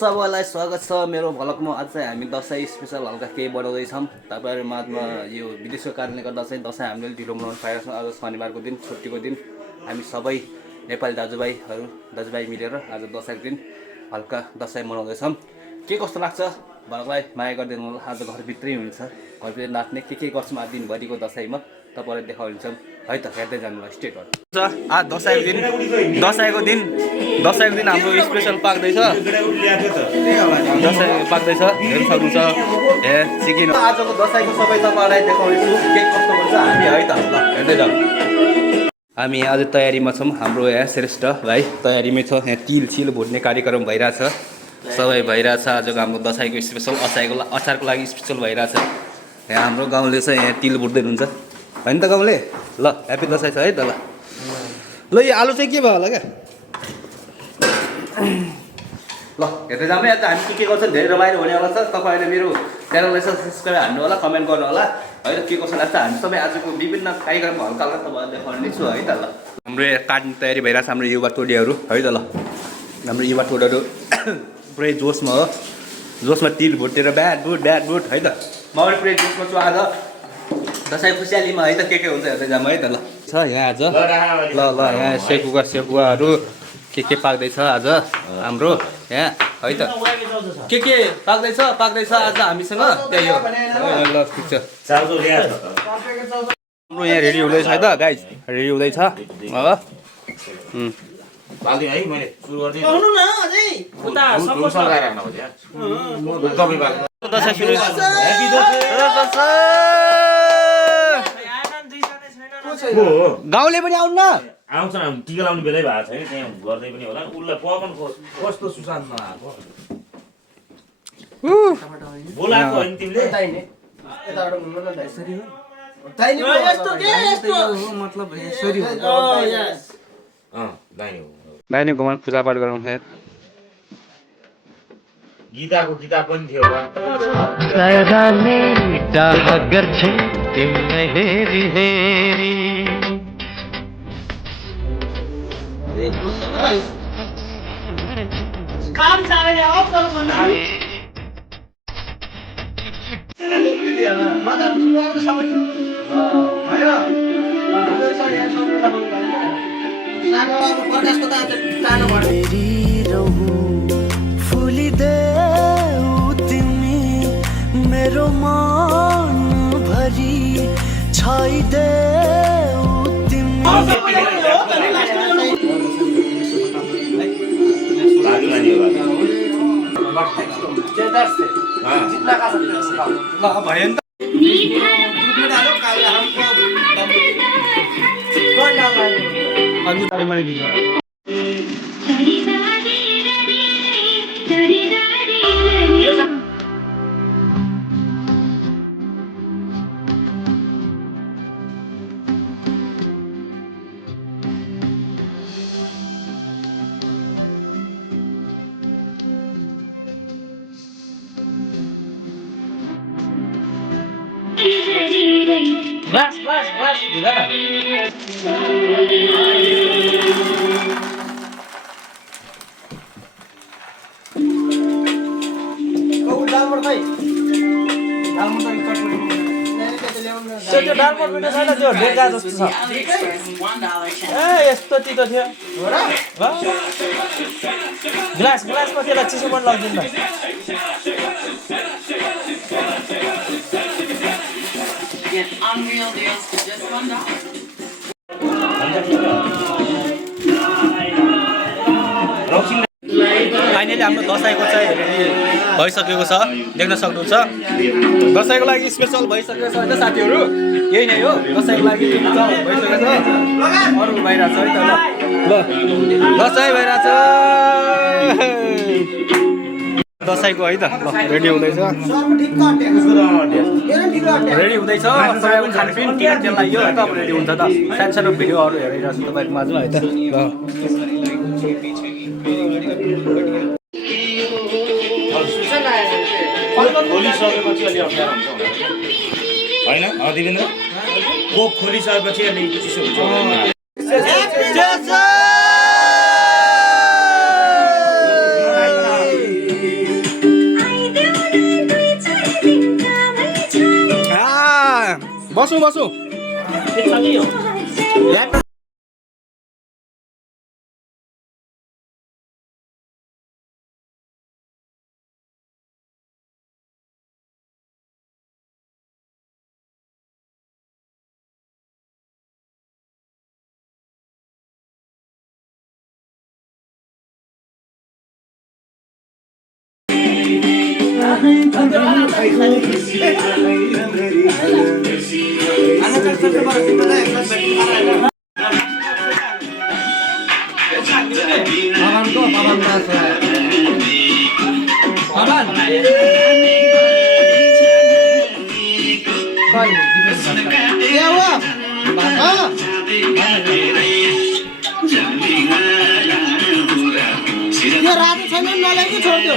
सबैलाई स्वागत छ मेरो भ्लगमा। आज चाहिँ हामी दसैँ स्पेसल हल्का केही बनाउँदैछौँ। तपाईँहरू माझमा यो विदेशको कारणले गर्दा चाहिँ दसैँ हामीले ढिलो मनाउनु पाइरहेको छौँ। आज शनिबारको दिन, छुट्टीको दिन हामी सबै नेपाली दाजुभाइ मिलेर आज दसैँको दिन हल्का दसैँ मनाउँदैछौँ। के कस्तो लाग्छ भ्लगलाई माया गरिदिनु होला। आज घरभित्रै हुन्छ, घरभित्रै नाच्ने के गर्छौँ आज दिनभरिको दसैँमा तपाईँलाई देखाउँछौँ है त। हेर्दै जानुलाई स्टे गर्छ। आज दसैँको दिन हाम्रो स्पेसल पाक्दैछ। दसैँ पाक्दैछ, हेर्नु सक्नुहुन्छ। हे चिकन आजको दसैँको सबै तपाईँलाई देखाउनेछु के कस्तो हुन्छ हामी है त। ल हेर्दै जाउँ। हामी आज तयारीमा छौँ। हाम्रो यहाँ श्रेष्ठ भाइ तयारीमै छ। यहाँ तिल भुट्ने कार्यक्रम भइरहेछ, सबै भइरहेछ। आजको हाम्रो दसैँको स्पेसल अचारको लागि स्पेसल भइरहेछ। यहाँ हाम्रो गाउँले चाहिँ यहाँ तिल भुट्दै हुन्छ होइन त गाउँले। ल ह्याप्पी दसैँ छ है त। ल यो आलु चाहिँ के भयो होला क्या। ल हेर्दै जाऊँ है। आज हामी के गर्छौँ धेरै रमाइलो हुनेवाला छ। तपाईँहरूले मेरो च्यानललाई सब्सक्राइब हान्नु होला, कमेन्ट गर्नु होला है त। के कसो लाग्छ हामी सबै आजको विभिन्न कार्यक्रममा हल्का तपाईँलाई देखाउने छु है त। ल हाम्रो काट्ने तयारी भइरहेछ हाम्रो युवा टोलीहरू है त। ल हाम्रो युवा टोलीहरू पुरै जोसमा हो। जोसमा तिल भुटेर ब्याट बुट है त। म पनि पुरै जोसमा छु आज दसैँ खुसियालीमा है त। के हुन्छ हेर्दै जाऊँ है त। ल छ यहाँ आज ल यहाँ सेकुवाहरू के पाक्दैछ आज हाम्रो यहाँ है त। के पाक्दैछ आज हामीसँग त्यही हो। ल ठिक छ। हाम्रो यहाँ रेडी हुँदैछ है त गाइज, रेडी हुँदैछ अब। दसैँ सुरु गाउँले पनि आउनु न। आउँछ न, टिका लाउने बेलै भएको छैन, त्यहाँ गर्दै पनि होला। उसलाई पकाउनु कस्तो सुशान्त नआएको बोलाएको होइन तिमीले। दाहिने घुमा पूजापाठ गरौँ। गीताको किताब पनि थियो। मेरो मन भरि छाइदे यस्तो तितो थियो। ग्लासमा त्यसलाई चिसो पनि लाग्दैन। फाइनली हाम्रो दसैँको चाहिँ रेडी भइसकेको छ, देख्न सक्नुहुन्छ। दसैँको लागि स्पेसल भइसकेको छ होइन साथीहरू। यही नै हो दसैँको लागि भइसकेको छ। अरू भइरहेछ है त। ल दसैँ भइरहेछ दसैँको है त। ल रेडी हुँदैछ सबैको खानपिन टिकट त्यसलाई यो है त। अब रेडी हुन्छ त। सानो भिडियोहरू हेरिरहेको छु तपाईँको माझमा है त। ल खोलिसकेपछि अलि अप्ठ्यारो हुन्छ होइन दिपेन्द्र। कोक खोलिसकेपछि अलि चिसो हुन्छ। बसौँ बसौँ यो रातो छैन नल्याइकन छोडिदियो